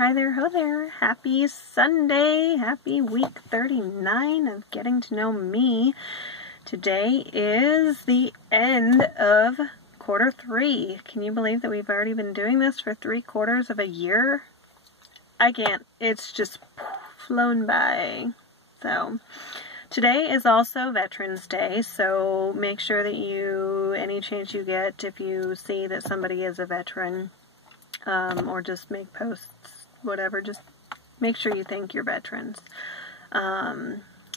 hi there, ho there. Happy Sunday. Happy week 39 of Getting to Know Me. Today is the end of quarter 3. Can you believe that we've already been doing this for 3/4 of a year? I can't. It's just flown by. So, today is also Veterans Day, so make sure that any chance you get, if you see that somebody is a veteran, or just make posts, whatever, just make sure you thank your veterans.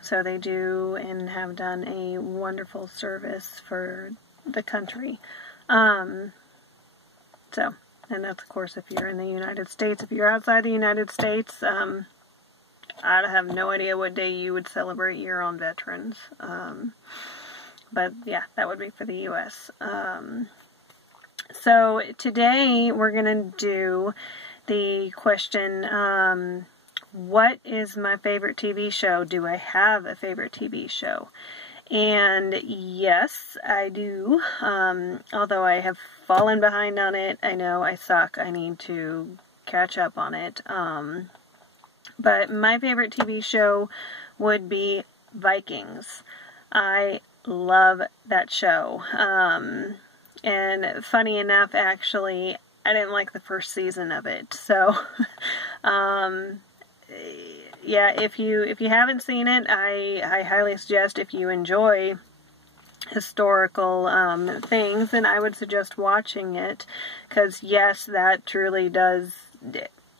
So they do and have done a wonderful service for the country. And that's, of course, if you're in the United States. If you're outside the United States, I have no idea what day you would celebrate your own veterans. But yeah, that would be for the U.S. So today we're going to do the question, what is my favorite TV show? Do I have a favorite TV show? And yes, I do. Although I have fallen behind on it. I know I suck. I need to catch up on it. But my favorite TV show would be Vikings. I love that show. And funny enough, actually, I didn't like the first season of it. So, yeah, if you haven't seen it, I highly suggest, if you enjoy historical things, then I would suggest watching it, because yes, that truly does,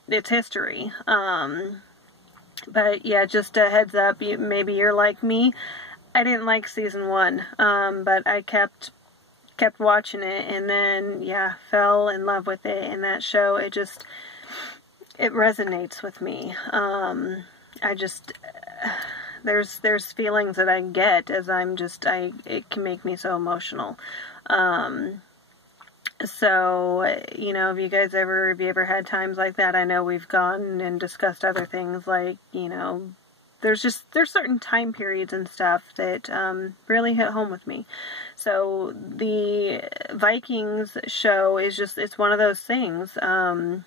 it's history. But yeah, just a heads up, maybe you're like me. I didn't like season 1, but I kept watching it, and then yeah, fell in love with it. And that show, it resonates with me. There's feelings that I get as it can make me so emotional. So, have you ever had times like that? I know we've gone and discussed other things, like, there's certain time periods and stuff that really hit home with me. So the Vikings show is it's one of those things. I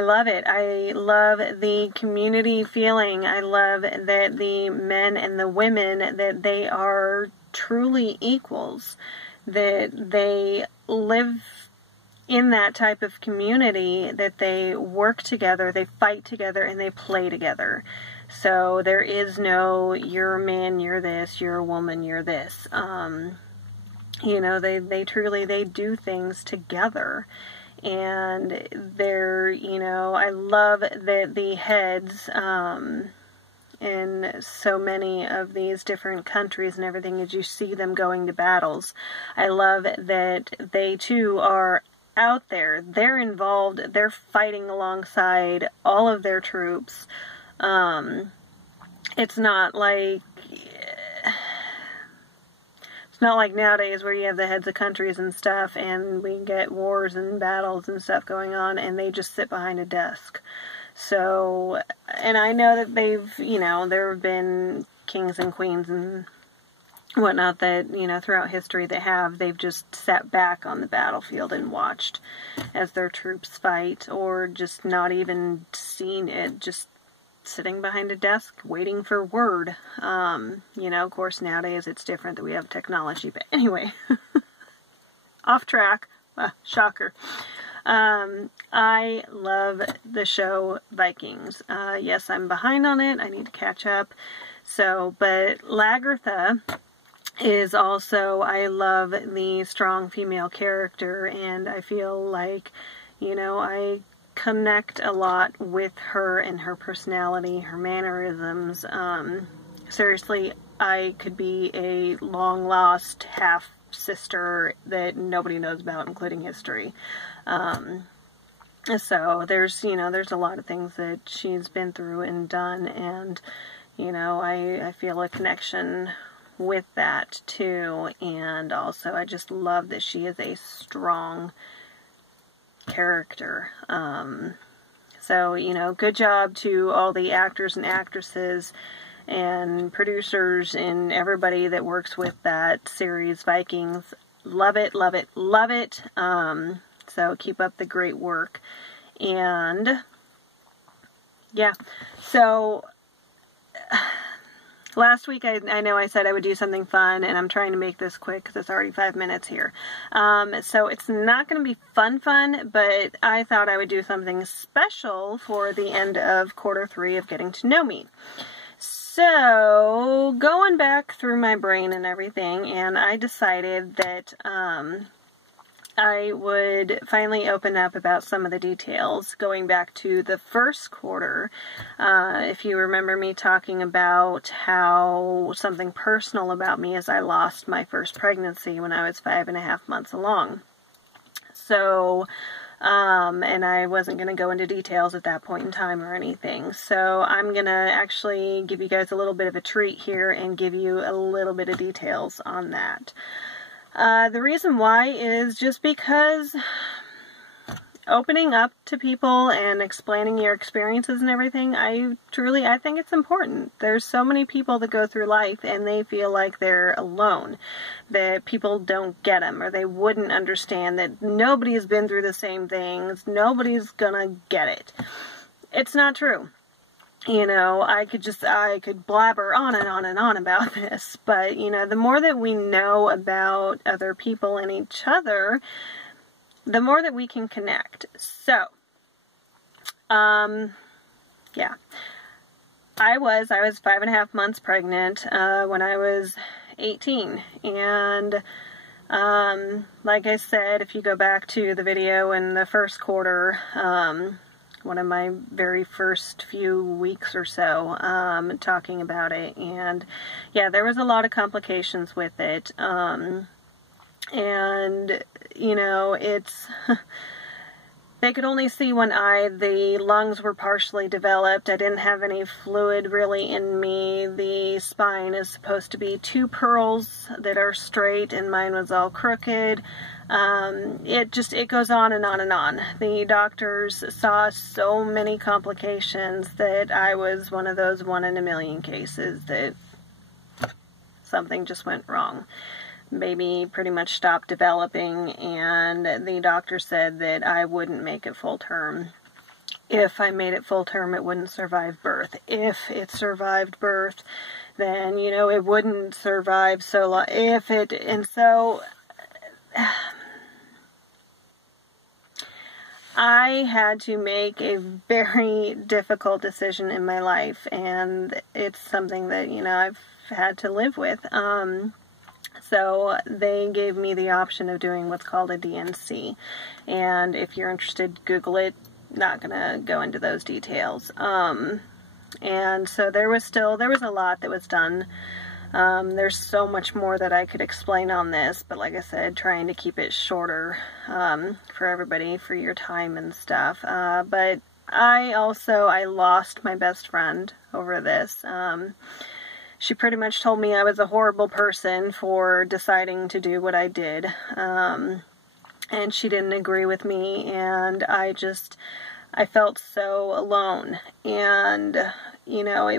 love it. I love the community feeling. I love that the men and the women, that they are truly equals, that they live in that type of community, that they work together, they fight together, and they play together. So there is no, you're a man, you're this, you're a woman, you're this. They truly, they do things together. And I love that the heads, in so many of these different countries and everything, as you see them going to battles, I love that they too are out there. They're involved. They're fighting alongside all of their troops. It's not like nowadays where you have the heads of countries and stuff, and we get wars and battles and stuff going on, and they just sit behind a desk. So, and I know that there have been kings and queens and whatnot that, throughout history they've just sat back on the battlefield and watched as their troops fight, or just not even seen it, just sitting behind a desk waiting for word. Of course nowadays it's different that we have technology, but anyway, off track, shocker. I love the show Vikings. Yes, I'm behind on it. I need to catch up. So, but Lagertha is also, I love the strong female character, and I feel like, I connect a lot with her and her personality, her mannerisms. Seriously, I could be a long-lost half-sister that nobody knows about, including history. So there's a lot of things that she's been through and done, and, I feel a connection with that too. And also, I just love that she is a strong character. So, good job to all the actors and actresses and producers and everybody that works with that series, Vikings. Love it, love it, love it. So keep up the great work. And yeah, so last week I know I said I would do something fun, and I'm trying to make this quick because it's already 5 minutes here. So it's not going to be fun, but I thought I would do something special for the end of quarter 3 of Getting to Know Me. So going back through my brain and everything, and I decided that I would finally open up about some of the details going back to the first quarter. If you remember me talking about how something personal about me is I lost my first pregnancy when I was 5.5 months along. So, and I wasn't going to go into details at that point in time or anything. So I'm going to actually give you guys a little bit of a treat here and give you a little bit of details on that. The reason why is just because opening up to people and explaining your experiences and everything, I think it's important. There's so many people that go through life and they feel like they're alone, that people don't get them, or they wouldn't understand, that nobody has been through the same things, nobody's gonna get it. It's not true. You know, I could blabber on and on and on about this, but, you know, the more that we know about other people and each other, the more that we can connect. So, yeah. I was 5.5 months pregnant, when I was 18, and, like I said, if you go back to the video in the first quarter, one of my very first few weeks or so, talking about it, and yeah, there was a lot of complications with it, and, you know, they could only see one eye. The lungs were partially developed. I didn't have any fluid really in me. The spine is supposed to be 2 pearls that are straight, and mine was all crooked. It goes on and on and on. The doctors saw so many complications that I was one of those 1 in a million cases that something just went wrong. Baby pretty much stopped developing, and the doctor said that I wouldn't make it full term. If I made it full term, it wouldn't survive birth. If it survived birth, then, you know, it wouldn't survive so long. And so I had to make a very difficult decision in my life, and it's something that, you know, I've had to live with. So they gave me the option of doing what's called a DNC, and if you're interested, Google it. Not gonna go into those details. And so there was a lot that was done. There's so much more that I could explain on this, but like I said, trying to keep it shorter for everybody, for your time and stuff. But I lost my best friend over this. She pretty much told me I was a horrible person for deciding to do what I did. And she didn't agree with me, and I felt so alone. And, you know,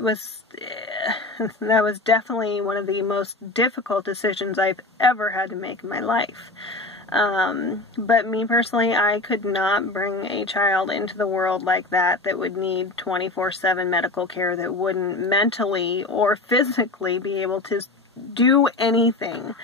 that was definitely one of the most difficult decisions I've ever had to make in my life. But me personally, I could not bring a child into the world like that would need 24/7 medical care, that wouldn't mentally or physically be able to do anything.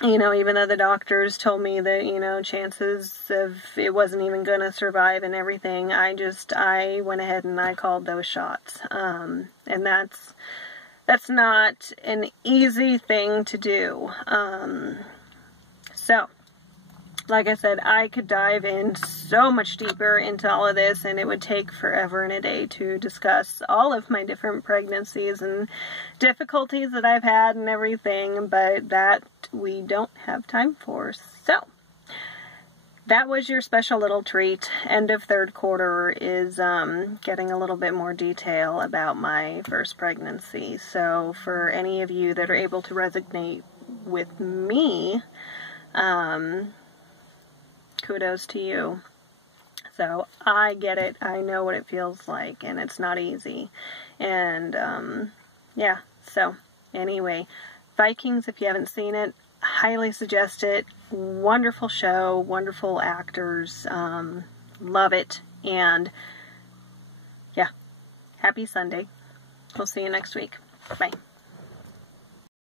You know, even though the doctors told me that, you know, chances of it wasn't even going to survive and everything, I went ahead and I called those shots. And that's not an easy thing to do. So, like I said, I could dive in so much deeper into all of this, and it would take forever and a day to discuss all of my different pregnancies and difficulties that I've had and everything, but that we don't have time for. So, that was your special little treat. End of third quarter is getting a little bit more detail about my first pregnancy. So, for any of you that are able to resonate with me, kudos to you. So I get it. I know what it feels like, and it's not easy. And so anyway, Vikings, if you haven't seen it, highly suggest it. wonderful show, wonderful actors, love it, and yeah, happy Sunday. We'll see you next week. Bye.